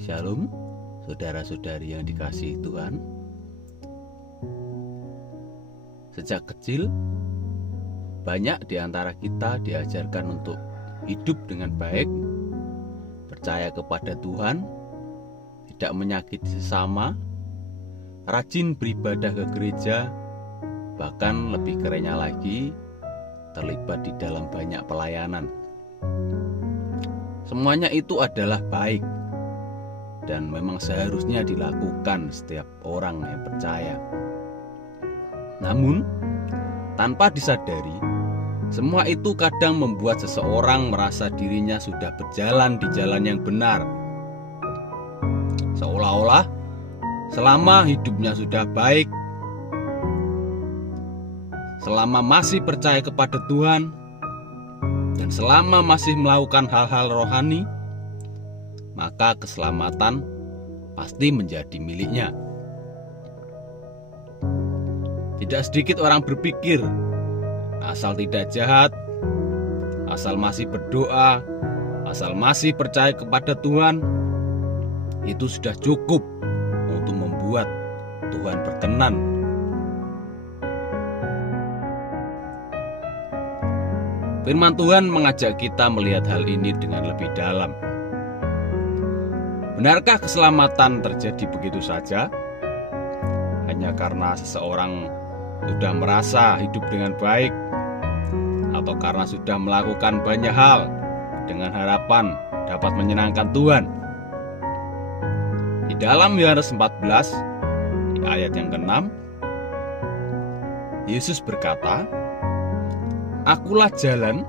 Shalom, saudara-saudari yang dikasihi Tuhan. Sejak kecil, banyak di antara kita diajarkan untuk hidup dengan baik, percaya kepada Tuhan, tidak menyakiti sesama, rajin beribadah ke gereja, bahkan lebih kerennya lagi, terlibat di dalam banyak pelayanan. Semuanya itu adalah baik dan memang seharusnya dilakukan setiap orang yang percaya. Namun, tanpa disadari, semua itu kadang membuat seseorang merasa dirinya sudah berjalan di jalan yang benar. Seolah-olah selama hidupnya sudah baik, selama masih percaya kepada Tuhan, dan selama masih melakukan hal-hal rohani, maka keselamatan pasti menjadi miliknya. Tidak sedikit orang berpikir, asal tidak jahat, asal masih berdoa, asal masih percaya kepada Tuhan, itu sudah cukup untuk membuat Tuhan berkenan. Firman Tuhan mengajak kita melihat hal ini dengan lebih dalam. Benarkah keselamatan terjadi begitu saja? Hanya karena seseorang sudah merasa hidup dengan baik, atau karena sudah melakukan banyak hal dengan harapan dapat menyenangkan Tuhan? Di dalam Yohanes 14, di ayat yang ke-6, Yesus berkata, "Akulah jalan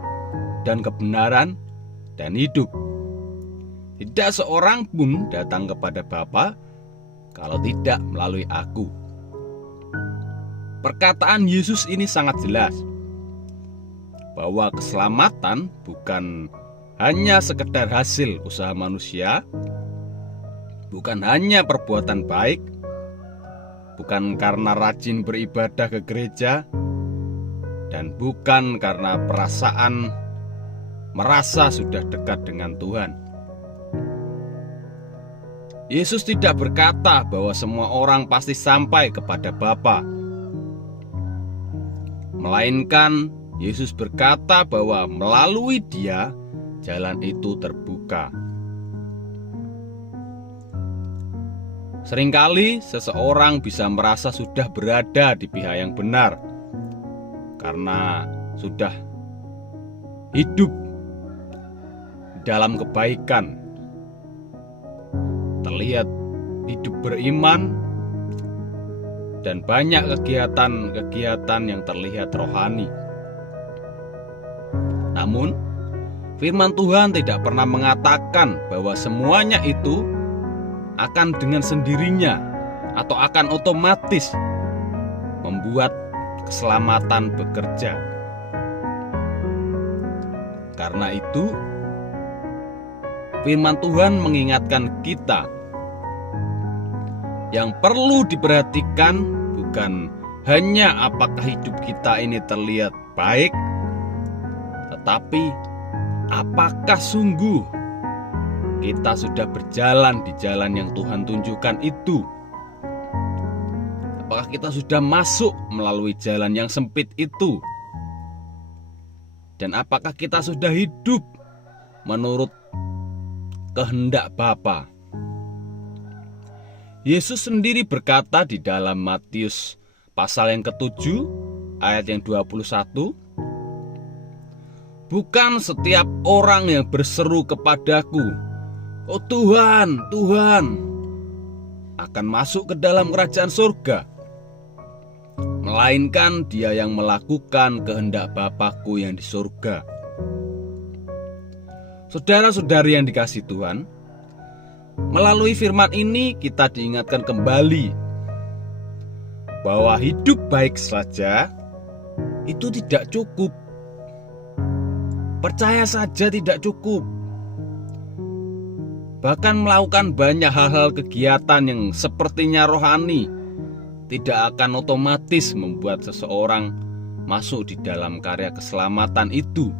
dan kebenaran dan hidup. Tidak seorang pun datang kepada Bapa kalau tidak melalui aku." Perkataan Yesus ini sangat jelas bahwa keselamatan bukan hanya sekedar hasil usaha manusia, bukan hanya perbuatan baik, bukan karena rajin beribadah ke gereja, dan bukan karena perasaan merasa sudah dekat dengan Tuhan. Yesus tidak berkata bahwa semua orang pasti sampai kepada Bapa, melainkan Yesus berkata bahwa melalui Dia jalan itu terbuka. Seringkali seseorang bisa merasa sudah berada di pihak yang benar karena sudah hidup dalam kebaikan, terlihat hidup beriman, dan banyak kegiatan-kegiatan yang terlihat rohani. Namun, firman Tuhan tidak pernah mengatakan bahwa semuanya itu akan dengan sendirinya atau akan otomatis membuat keselamatan bekerja. Karena itu, firman Tuhan mengingatkan kita, yang perlu diperhatikan bukan hanya apakah hidup kita ini terlihat baik, tetapi apakah sungguh kita sudah berjalan di jalan yang Tuhan tunjukkan itu. Apakah kita sudah masuk melalui jalan yang sempit itu? Dan apakah kita sudah hidup menurut kehendak Bapa? Yesus sendiri berkata di dalam Matius pasal yang ke-7 ayat yang 21, "Bukan setiap orang yang berseru kepadaku, 'Oh Tuhan, Tuhan,' akan masuk ke dalam kerajaan surga, melainkan dia yang melakukan kehendak Bapa-Ku yang di surga." Saudara-saudari yang dikasihi Tuhan, melalui firman ini kita diingatkan kembali bahwa hidup baik saja itu tidak cukup. Percaya saja tidak cukup. Bahkan melakukan banyak hal-hal kegiatan yang sepertinya rohani tidak akan otomatis membuat seseorang masuk di dalam karya keselamatan itu.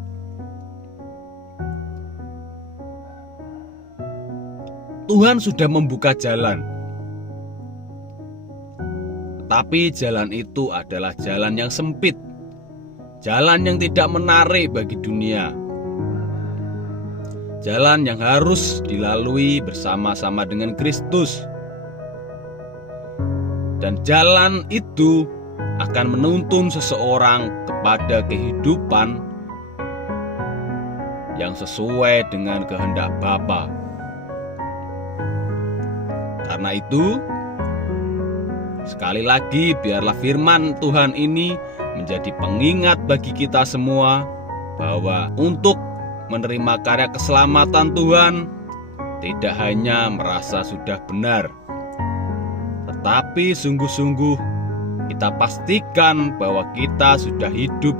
Tuhan sudah membuka jalan. Tapi jalan itu adalah jalan yang sempit, jalan yang tidak menarik bagi dunia, jalan yang harus dilalui bersama-sama dengan Kristus. Dan jalan itu akan menuntun seseorang kepada kehidupan yang sesuai dengan kehendak Bapa. Karena itu, sekali lagi biarlah firman Tuhan ini menjadi pengingat bagi kita semua bahwa untuk menerima karya keselamatan Tuhan tidak hanya merasa sudah benar, tetapi sungguh-sungguh kita pastikan bahwa kita sudah hidup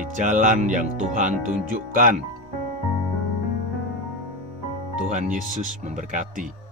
di jalan yang Tuhan tunjukkan. Tuhan Yesus memberkati.